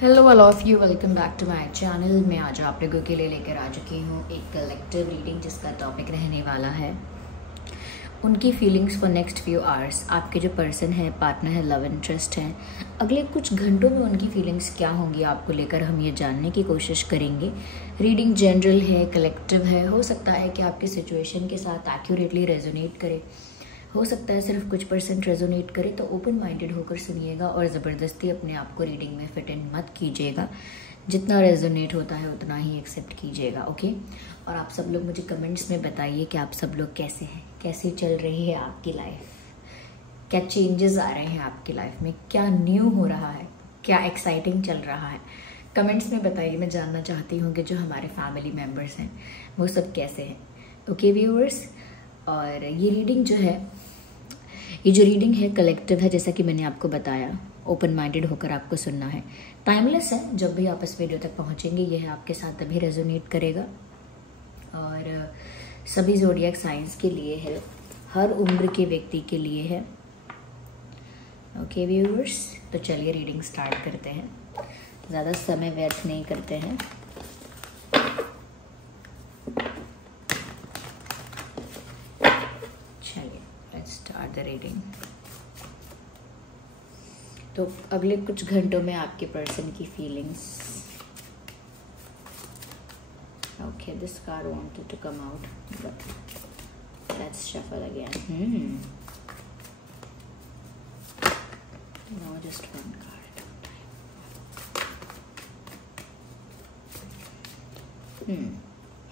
Hello all of you, welcome back to my channel. मैं आज आप लोगों के लिए लेकर आ चुकी हूँ एक कलेक्टिव रीडिंग जिसका टॉपिक रहने वाला है उनकी feelings for next few hours. आपके जो पर्सन है, पार्टनर है, लव इंटरेस्ट है, अगले कुछ घंटों में उनकी फीलिंग्स क्या होंगी आपको लेकर हम ये जानने की कोशिश करेंगे। रीडिंग जनरल है, कलेक्टिव है, हो सकता है कि आपकी सिचुएशन के साथ एक्यूरेटली रेजोनेट करे, हो सकता है सिर्फ कुछ परसेंट रेजोनेट करे। तो ओपन माइंडेड होकर सुनिएगा और ज़बरदस्ती अपने आप को रीडिंग में फिट इन मत कीजिएगा। जितना रेजोनेट होता है उतना ही एक्सेप्ट कीजिएगा, ओके। और आप सब लोग मुझे कमेंट्स में बताइए कि आप सब लोग कैसे हैं, कैसे चल रही है आपकी लाइफ, क्या चेंजेस आ रहे हैं आपकी लाइफ में, क्या न्यू हो रहा है, क्या एक्साइटिंग चल रहा है। कमेंट्स में बताइए, मैं जानना चाहती हूँ कि जो हमारे फैमिली मेम्बर्स हैं वो सब कैसे हैं, ओके व्यूअर्स। और ये रीडिंग जो है, ये जो रीडिंग है कलेक्टिव है, जैसा कि मैंने आपको बताया। ओपन माइंडेड होकर आपको सुनना है, टाइमलेस है। जब भी आप इस वीडियो तक पहुंचेंगे यह आपके साथ तभी रेजोनेट करेगा और सभी ज़ोडिएक साइंस के लिए है, हर उम्र के व्यक्ति के लिए है, ओके व्यूअर्स। तो चलिए रीडिंग स्टार्ट करते हैं, ज़्यादा समय व्यर्थ नहीं करते हैं। Start the reading. तो अगले कुछ घंटों में आपके पर्सन की feelings, okay this card wanted to come out but let's shuffle again. No, just one card.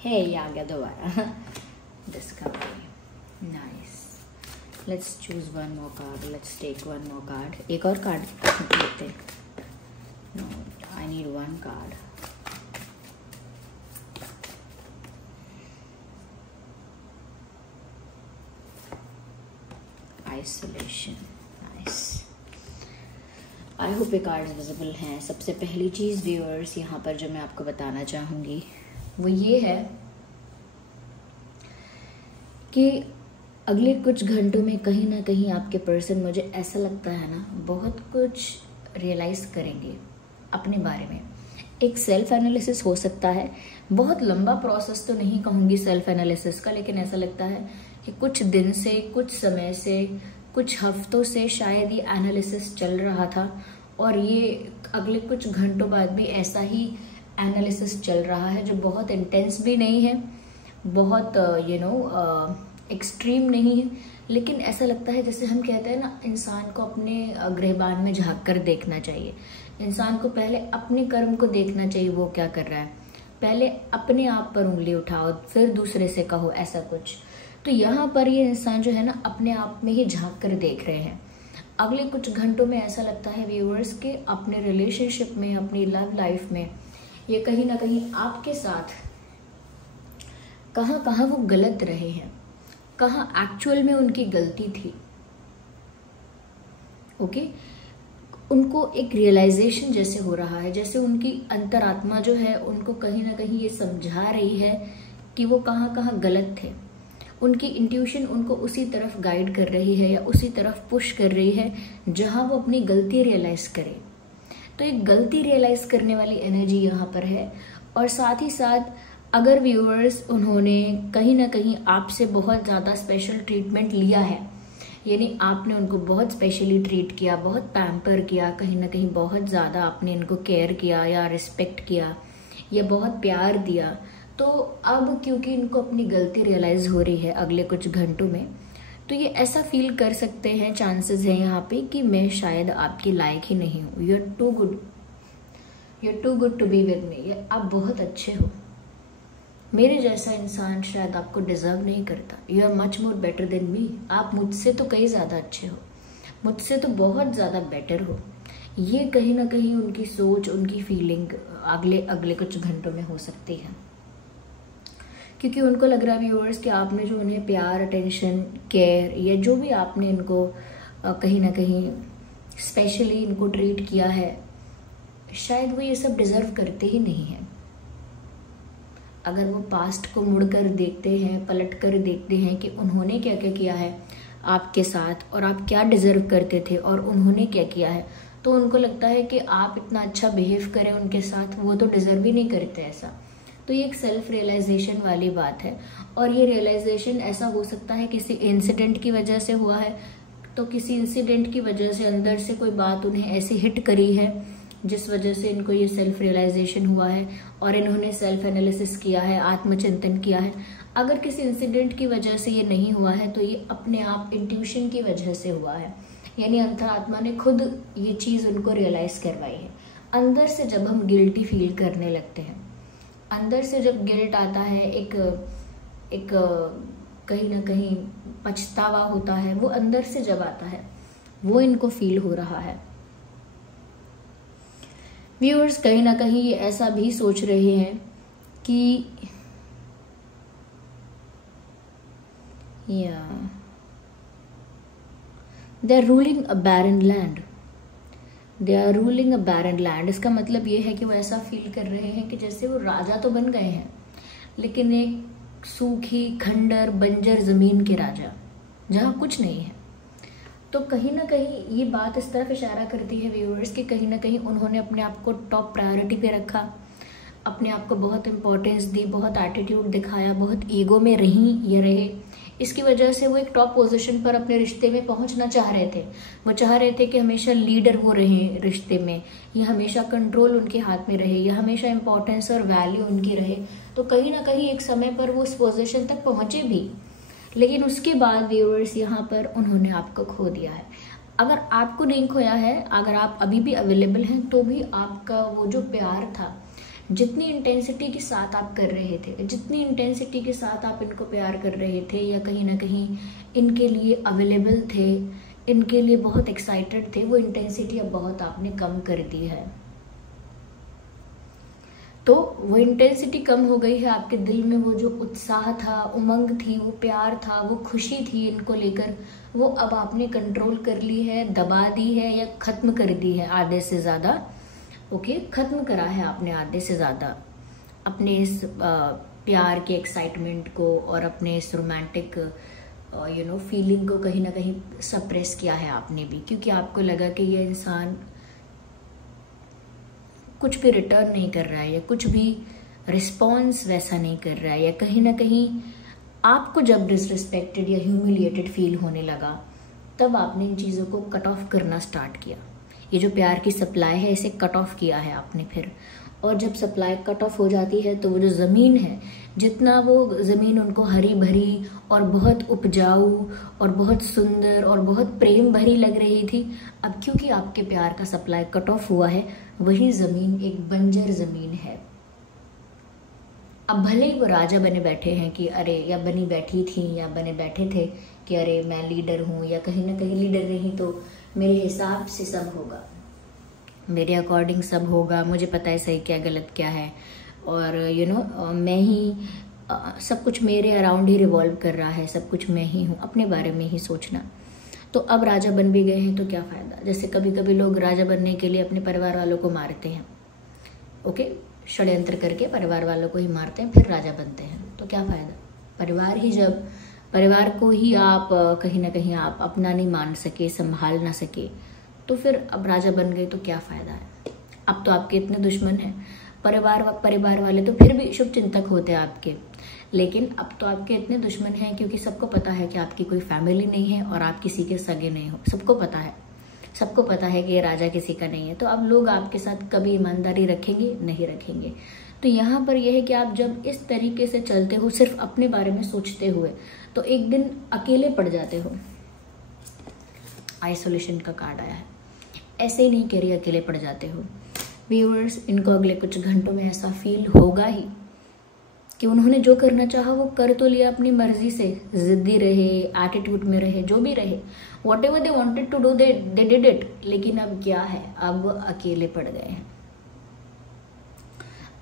है ये आ गया दोबारा। Discovery, nice. Let's choose one more card. Let's take one more card. एक और कार्ड लेते हैं। No, I need one card. Isolation. Nice. I hope ये कार्ड्स विजिबल हैं। सबसे पहली चीज़ व्यूअर्स यहाँ पर जो मैं आपको बताना चाहूँगी वो ये है कि अगले कुछ घंटों में कहीं ना कहीं आपके पर्सन, मुझे ऐसा लगता है ना, बहुत कुछ रियलाइज़ करेंगे अपने बारे में। एक सेल्फ एनालिसिस हो सकता है, बहुत लंबा प्रोसेस तो नहीं कहूँगी सेल्फ एनालिसिस का, लेकिन ऐसा लगता है कि कुछ दिन से, कुछ समय से, कुछ हफ्तों से शायद ये एनालिसिस चल रहा था और ये अगले कुछ घंटों बाद भी ऐसा ही एनालिसिस चल रहा है, जो बहुत इंटेंस भी नहीं है, बहुत एक्सट्रीम नहीं है, लेकिन ऐसा लगता है जैसे हम कहते हैं ना, इंसान को अपने गृहबान में झांक कर देखना चाहिए। इंसान को पहले अपने कर्म को देखना चाहिए, वो क्या कर रहा है, पहले अपने आप पर उंगली उठाओ फिर दूसरे से कहो, ऐसा कुछ। तो यहाँ पर ये इंसान जो है ना, अपने आप में ही झांक कर देख रहे हैं। अगले कुछ घंटों में ऐसा लगता है व्यूअर्स के अपने रिलेशनशिप में, अपनी लव लाइफ में, ये कहीं ना कहीं आपके साथ कहाँ कहाँ वो गलत रहे हैं, कहाँ एक्चुअल में उनकी गलती थी, ओके। उनको एक रियलाइजेशन जैसे हो रहा है, जैसे उनकी अंतरात्मा जो है उनको कहीं ना कहीं ये समझा रही है कि वो कहाँ कहाँ गलत थे। उनकी इंट्यूशन उनको उसी तरफ गाइड कर रही है या उसी तरफ पुश कर रही है जहाँ वो अपनी गलती रियलाइज करे। तो एक गलती रियलाइज करने वाली एनर्जी यहाँ पर है। और साथ ही साथ अगर व्यूअर्स उन्होंने कहीं ना कहीं आपसे बहुत ज़्यादा स्पेशल ट्रीटमेंट लिया है, यानी आपने उनको बहुत स्पेशली ट्रीट किया, बहुत पैम्पर किया, कहीं ना कहीं बहुत ज़्यादा आपने इनको केयर किया या रिस्पेक्ट किया या बहुत प्यार दिया, तो अब क्योंकि इनको अपनी गलती रियलाइज़ हो रही है अगले कुछ घंटों में, तो ये ऐसा फील कर सकते हैं, चांसेस हैं यहाँ पे कि मैं शायद आपकी लायक ही नहीं हूँ। You are too good, you are too good to be with me, या आप बहुत अच्छे हो, मेरे जैसा इंसान शायद आपको डिजर्व नहीं करता। You are much more better than me, आप मुझसे तो कहीं ज़्यादा अच्छे हो, मुझसे तो बहुत ज़्यादा बेटर हो। ये कहीं ना कहीं उनकी सोच, उनकी फीलिंग अगले कुछ घंटों में हो सकती है, क्योंकि उनको लग रहा है व्यूअर्स कि आपने जो उन्हें प्यार, अटेंशन, केयर या जो भी आपने इनको कहीं ना कहीं स्पेशली इनको ट्रीट किया है, शायद वो ये सब डिजर्व करते ही नहीं हैं। अगर वो पास्ट को मुड़कर देखते हैं, पलट कर देखते हैं कि उन्होंने क्या क्या किया है आपके साथ और आप क्या डिजर्व करते थे और उन्होंने क्या किया है, तो उनको लगता है कि आप इतना अच्छा बिहेव करें उनके साथ, वो तो डिजर्व ही नहीं करते ऐसा। तो ये एक सेल्फ रियलाइजेशन वाली बात है। और ये रियलाइजेशन ऐसा हो सकता है किसी इंसिडेंट की वजह से हुआ है, तो किसी इंसिडेंट की वजह से अंदर से कोई बात उन्हें ऐसी हिट करी है जिस वजह से इनको ये सेल्फ रियलाइजेशन हुआ है और इन्होंने सेल्फ एनालिसिस किया है, आत्मचिंतन किया है। अगर किसी इंसिडेंट की वजह से ये नहीं हुआ है तो ये अपने आप इंट्यूशन की वजह से हुआ है, यानी अंतरात्मा ने खुद ये चीज़ उनको रियलाइज करवाई है। अंदर से जब हम गिल्टी फील करने लगते हैं, अंदर से जब गिल्ट आता है, एक कहीं ना कहीं पछतावा होता है, वो अंदर से जब आता है वो इनको फील हो रहा है। व्यूअर्स कहीं ना कहीं ये ऐसा भी सोच रहे हैं कि they are ruling a barren land, they are ruling a barren land. इसका मतलब ये है कि वो ऐसा फील कर रहे हैं कि जैसे वो राजा तो बन गए हैं लेकिन एक सूखी खंडर बंजर जमीन के राजा जहां कुछ नहीं है। तो कहीं ना कहीं ये बात इस तरफ इशारा करती है व्यूअर्स कि कहीं ना कहीं उन्होंने अपने आप को टॉप प्रायोरिटी पे रखा, अपने आप को बहुत इंपॉर्टेंस दी, बहुत एटीट्यूड दिखाया, बहुत ईगो में रहे। इसकी वजह से वो एक टॉप पोजीशन पर अपने रिश्ते में पहुंचना चाह रहे थे। वो चाह रहे थे कि हमेशा लीडर वो रहें रिश्ते में, या हमेशा कंट्रोल उनके हाथ में रहे, या हमेशा इंपॉर्टेंस और वैल्यू उनकी रहे। तो कहीं ना कहीं एक समय पर वो उस पोजीशन तक पहुंचे भी, लेकिन उसके बाद व्यूअर्स यहाँ पर उन्होंने आपको खो दिया है। अगर आपको नहीं खोया है, अगर आप अभी भी अवेलेबल हैं, तो भी आपका वो जो प्यार था, जितनी इंटेंसिटी के साथ आप कर रहे थे, जितनी इंटेंसिटी के साथ आप इनको प्यार कर रहे थे या कहीं ना कहीं इनके लिए अवेलेबल थे, इनके लिए बहुत एक्साइटेड थे, वो इंटेंसिटी अब बहुत आपने कम कर दी है। तो वो इंटेंसिटी कम हो गई है, आपके दिल में वो जो उत्साह था, उमंग थी, वो प्यार था, वो खुशी थी इनको लेकर, वो अब आपने कंट्रोल कर ली है, दबा दी है या खत्म कर दी है आधे से ज़्यादा। ओके, खत्म करा है आपने आधे से ज़्यादा अपने इस प्यार के एक्साइटमेंट को और अपने इस रोमांटिक फीलिंग को कहीं ना कहीं सप्रेस किया है आपने भी, क्योंकि आपको लगा कि ये इंसान कुछ भी रिटर्न नहीं कर रहा है या कुछ भी रिस्पॉन्स वैसा नहीं कर रहा है, या कहीं ना कहीं आपको जब डिसरिस्पेक्टेड या ह्यूमिलिएटेड फील होने लगा तब आपने इन चीज़ों को कट ऑफ करना स्टार्ट किया। ये जो प्यार की सप्लाई है इसे कट ऑफ किया है आपने फिर, और जब सप्लाई कट ऑफ हो जाती है तो वो जो ज़मीन है, जितना वो ज़मीन उनको हरी भरी और बहुत उपजाऊ और बहुत सुंदर और बहुत प्रेम भरी लग रही थी, अब क्योंकि आपके प्यार का सप्लाई कट ऑफ हुआ है, वही ज़मीन एक बंजर ज़मीन है। अब भले ही वो राजा बने बैठे हैं कि अरे, या बनी बैठी थी या बने बैठे थे कि अरे मैं लीडर हूँ, या कहीं ना कहीं लीडर रही तो मेरे हिसाब से सब होगा, मेरे अकॉर्डिंग सब होगा, मुझे पता है सही क्या गलत क्या है, और मैं ही सब कुछ मेरे अराउंड ही रिवॉल्व कर रहा है, सब कुछ मैं ही हूँ, अपने बारे में ही सोचना। तो अब राजा बन भी गए हैं तो क्या फ़ायदा। जैसे कभी कभी लोग राजा बनने के लिए अपने परिवार वालों को मारते हैं, ओके, षड्यंत्र करके परिवार वालों को ही मारते हैं, फिर राजा बनते हैं, तो क्या फ़ायदा। परिवार को ही आप कहीं ना कहीं आप अपना नहीं मान सके, संभाल ना सके, तो फिर अब राजा बन गए तो क्या फ़ायदा है। अब तो आपके इतने दुश्मन हैं, परिवार वाले तो फिर भी शुभ चिंतक होते हैं आपके, लेकिन अब तो आपके इतने दुश्मन हैं क्योंकि सबको पता है कि आपकी कोई फैमिली नहीं है और आप किसी के सगे नहीं हो। सबको पता है कि ये राजा किसी का नहीं है, तो अब लोग आपके साथ कभी ईमानदारी रखेंगे नहीं रखेंगे। तो यहाँ पर यह है कि आप जब इस तरीके से चलते हो, सिर्फ अपने बारे में सोचते हुए, तो एक दिन अकेले पड़ जाते हो। आइसोलेशन का कार्ड आया है, ऐसे ही नहीं कह रही अकेले पड़ जाते हो। व्यूअर्स, इनको अगले कुछ घंटों में ऐसा फील होगा ही कि उन्होंने जो करना चाहा वो कर तो लिया अपनी मर्जी से, जिद्दी रहे, एटीट्यूड में रहे, जो भी रहे, whatever they wanted to do they did it, लेकिन अब क्या है, अब अकेले पड़ गए हैं।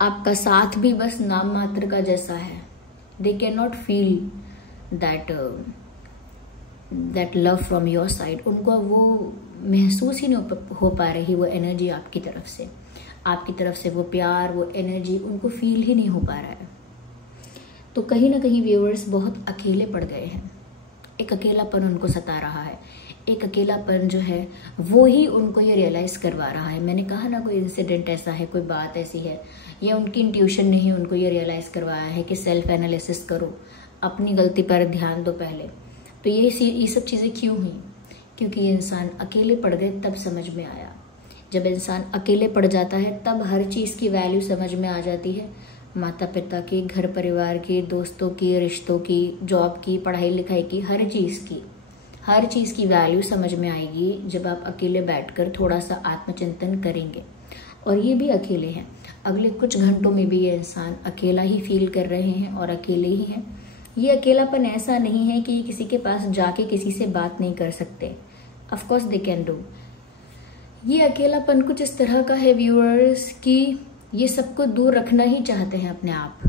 आपका साथ भी बस नाम मात्र का जैसा है। They can not feel that love from your side. उनको वो महसूस ही नहीं हो पा रही वो एनर्जी आपकी तरफ से वो प्यार, वो एनर्जी उनको फील ही नहीं हो पा रहा है। तो कहीं ना कहीं व्यूअर्स बहुत अकेले पड़ गए हैं, एक अकेलापन उनको सता रहा है, एक अकेलापन जो है वो ही उनको ये रियलाइज़ करवा रहा है। मैंने कहा ना, कोई इंसिडेंट ऐसा है, कोई बात ऐसी है, या उनकी इंट्यूशन ने ही उनको ये रियलाइज़ करवाया है कि सेल्फ एनालिसिस करो, अपनी गलती पर ध्यान दो पहले। तो ये सब चीज़ें क्यों हुई? क्योंकि ये इंसान अकेले पड़ गए, तब समझ में आया। जब इंसान अकेले पड़ जाता है तब हर चीज़ की वैल्यू समझ में आ जाती है, माता पिता की, घर परिवार की, दोस्तों की, रिश्तों की, जॉब की, पढ़ाई लिखाई की, हर चीज़ की वैल्यू समझ में आएगी जब आप अकेले बैठकर थोड़ा सा आत्मचिंतन करेंगे। और ये भी अकेले हैं, अगले कुछ घंटों में भी ये इंसान अकेला ही फील कर रहे हैं और अकेले ही हैं। ये अकेलापन ऐसा नहीं है कि किसी के पास जाके किसी से बात नहीं कर सकते, of course they can do. ये अकेलापन कुछ इस तरह का है व्यूअर्स कि ये सबको दूर रखना ही चाहते हैं अपने आप,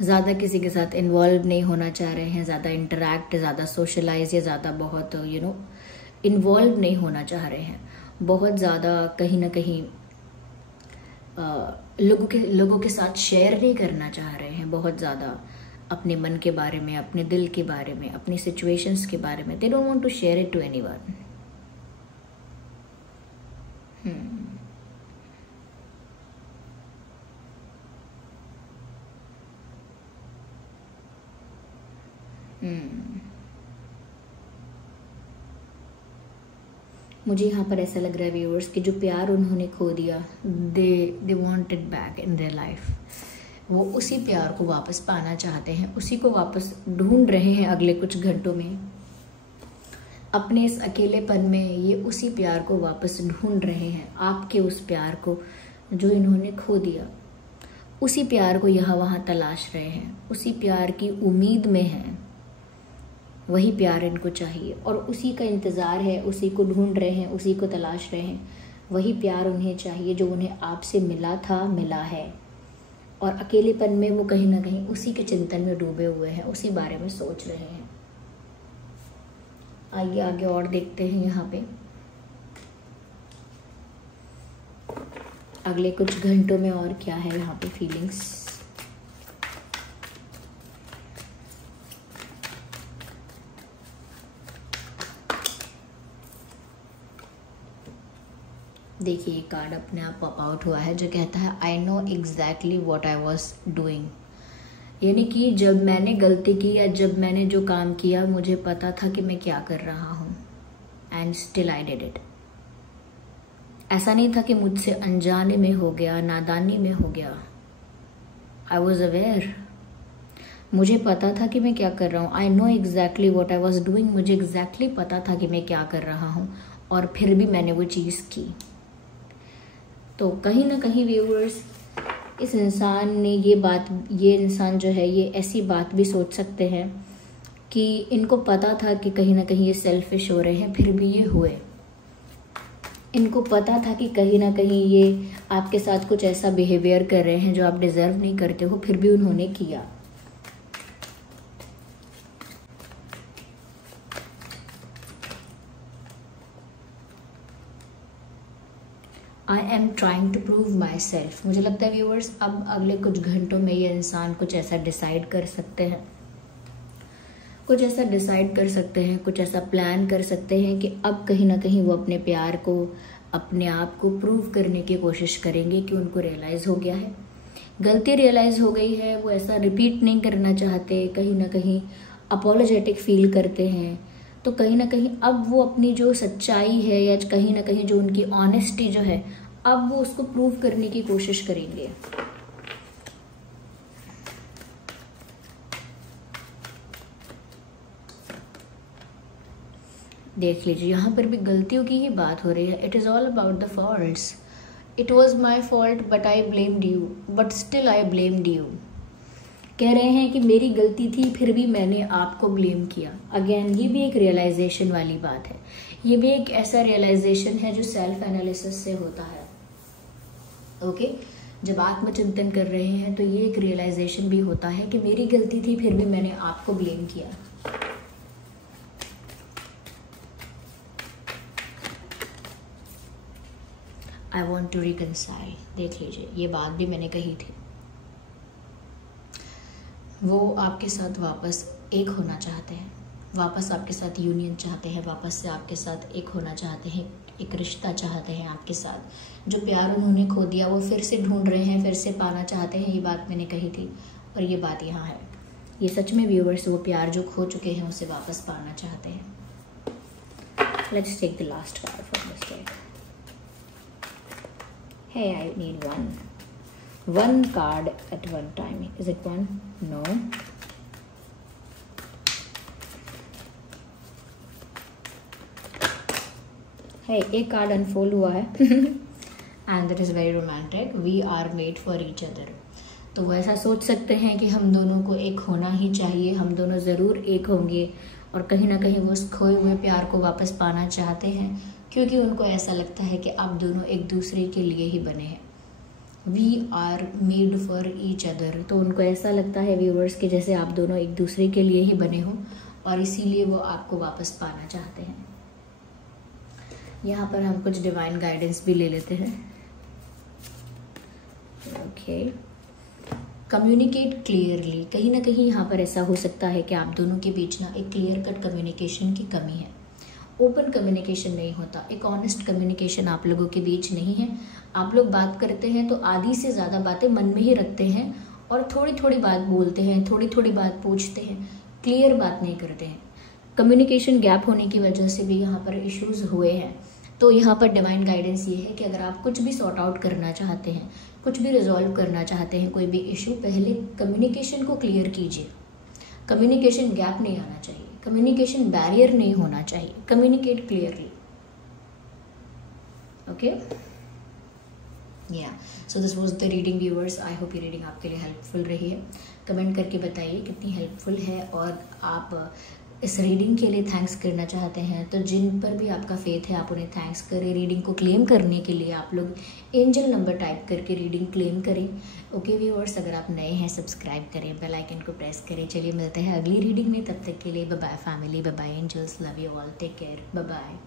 ज़्यादा किसी के साथ इन्वॉल्व नहीं होना चाह रहे हैं, ज़्यादा इंटरैक्ट, ज़्यादा सोशलाइज या ज़्यादा बहुत इन्वॉल्व नहीं होना चाह रहे हैं, बहुत ज़्यादा कहीं ना कहीं लोगों के साथ शेयर नहीं करना चाह रहे हैं, बहुत ज़्यादा अपने मन के बारे में, अपने दिल के बारे में, अपनी सिचुएशंस के बारे में। They don't want to share it to anyone. मुझे यहाँ पर ऐसा लग रहा है व्यूअर्स कि जो प्यार उन्होंने खो दिया, they want it back in their life. वो उसी प्यार को वापस पाना चाहते हैं, उसी को वापस ढूंढ रहे हैं अगले कुछ घंटों में। अपने इस अकेलेपन में ये उसी प्यार को वापस ढूंढ रहे हैं, आपके उस प्यार को जो इन्होंने खो दिया, उसी प्यार को यहाँ वहाँ तलाश रहे हैं, उसी प्यार की उम्मीद में हैं। वही प्यार इनको चाहिए और उसी का इंतज़ार है, उसी को ढूंढ रहे हैं, उसी को तलाश रहे हैं। वही प्यार उन्हें चाहिए जो उन्हें आपसे मिला था, मिला है। और अकेलेपन में वो कहीं ना कहीं उसी के चिंतन में डूबे हुए हैं, उसी बारे में सोच रहे हैं। आइए आगे और देखते हैं यहाँ पे अगले कुछ घंटों में और क्या है यहाँ पे फीलिंग्स। देखिए, ये कार्ड अपने आप पॉप आउट हुआ है जो कहता है I know exactly what I was doing. यानी कि जब मैंने गलती की या जब मैंने जो काम किया, मुझे पता था कि मैं क्या कर रहा हूँ, and still I did it. ऐसा नहीं था कि मुझसे अनजाने में हो गया, नादानी में हो गया। आई वॉज अवेयर, मुझे पता था कि मैं क्या कर रहा हूँ। I know exactly what I was doing, मुझे एग्जैक्टली पता था कि मैं क्या कर रहा हूँ और फिर भी मैंने वो चीज़ की। तो कहीं ना कहीं व्यूअर्स, इस इंसान ने ये इंसान जो है, ये ऐसी बात भी सोच सकते हैं कि इनको पता था कि कहीं ना कहीं ये सेल्फिश हो रहे हैं, फिर भी ये हुए। इनको पता था कि कहीं ना कहीं ये आपके साथ कुछ ऐसा बिहेवियर कर रहे हैं जो आप डिजर्व नहीं करते हो, फिर भी उन्होंने किया। I am trying to prove myself. मुझे लगता है व्यूअर्स, अब अगले कुछ घंटों में ये इंसान कुछ ऐसा डिसाइड कर सकते हैं, कुछ ऐसा डिसाइड कर सकते हैं, कुछ ऐसा प्लान कर सकते हैं कि अब कहीं ना कहीं वो अपने प्यार को, अपने आप को प्रूव करने की कोशिश करेंगे कि उनको रियलाइज़ हो गया है, गलती रियलाइज़ हो गई है। वो ऐसा रिपीट नहीं करना चाहते, कहीं ना कहीं अपोलोजेटिक फील करते हैं। तो कहीं ना कहीं अब वो अपनी जो सच्चाई है या कहीं ना कहीं जो उनकी ऑनेस्टी जो है, अब वो उसको प्रूव करने की कोशिश करेंगे। देख लीजिए, यहाँ पर भी गलतियों की ही बात हो रही है। It is all about the faults. It was my fault but I blamed you, but still I blamed you. कह रहे हैं कि मेरी गलती थी, फिर भी मैंने आपको ब्लेम किया। अगेन, ये भी एक रियलाइजेशन वाली बात है। ये भी एक ऐसा रियलाइजेशन है जो सेल्फ एनालिसिस से होता है। ओके, जब आत्मचिंतन कर रहे हैं तो ये एक रियलाइजेशन भी होता है कि मेरी गलती थी, फिर भी मैंने आपको ब्लेम किया। I want to reconcile. देख लीजिए, ये बात भी मैंने कही थी। वो आपके साथ वापस एक होना चाहते हैं, वापस आपके साथ यूनियन चाहते हैं, वापस से आपके साथ एक होना चाहते हैं, एक रिश्ता चाहते हैं आपके साथ। जो प्यार उन्होंने खो दिया वो फिर से ढूंढ रहे हैं, फिर से पाना चाहते हैं। ये बात मैंने कही थी और ये बात यहाँ है। ये सच में व्यूअर्स वो प्यार जो खो चुके हैं उसे वापस पाना चाहते हैं। Let's take the last card from this deck. Hey, I need one card at one time. Is it one? No. Hey, एक कार्ड अनफोल्ड हुआ है and that is very romantic. We are made for each other. तो वो ऐसा सोच सकते हैं कि हम दोनों को एक होना ही चाहिए, हम दोनों ज़रूर एक होंगे और कहीं ना कहीं वो उस खोए हुए प्यार को वापस पाना चाहते हैं, क्योंकि उनको ऐसा लगता है कि आप दोनों एक दूसरे के लिए ही बने हैं। We are made for each other. तो उनको ऐसा लगता है व्यूअर्स कि जैसे आप दोनों एक दूसरे के लिए ही बने हो और इसीलिए वो आपको वापस पाना चाहते हैं। यहाँ पर हम कुछ डिवाइन गाइडेंस भी ले लेते हैं। Okay, communicate clearly. कहीं ना कहीं यहाँ पर ऐसा हो सकता है कि आप दोनों के बीच ना एक क्लियर कट कम्युनिकेशन की कमी है। ओपन कम्युनिकेशन नहीं होता, एक ऑनेस्ट कम्युनिकेशन आप लोगों के बीच नहीं है। आप लोग बात करते हैं तो आधी से ज़्यादा बातें मन में ही रखते हैं और थोड़ी थोड़ी बात बोलते हैं, थोड़ी थोड़ी बात पूछते हैं, क्लियर बात नहीं करते हैं। कम्युनिकेशन गैप होने की वजह से भी यहाँ पर इश्यूज हुए हैं। तो यहाँ पर डिवाइन गाइडेंस ये है कि अगर आप कुछ भी सॉर्ट आउट करना चाहते हैं, कुछ भी रिजॉल्व करना चाहते हैं, कोई भी इशू, पहले कम्युनिकेशन को क्लियर कीजिए। कम्युनिकेशन गैप नहीं आना चाहिए, कम्युनिकेशन बैरियर नहीं होना चाहिए। Communicate clearly. ओके, या so this was the reading viewers. I hope ये रीडिंग आपके लिए हेल्पफुल रही है। कमेंट करके बताइए कितनी हेल्पफुल है और आप इस रीडिंग के लिए थैंक्स करना चाहते हैं तो जिन पर भी आपका फेथ है आप उन्हें थैंक्स करें। रीडिंग को क्लेम करने के लिए आप लोग एंजल नंबर टाइप करके रीडिंग क्लेम करें। ओके व्यूअर्स, अगर आप नए हैं सब्सक्राइब करें, बेल आइकन को प्रेस करें। चलिए मिलते हैं अगली रीडिंग में, तब तक के लिए bye bye family, bye bye angels, love you all, take care, bye bye.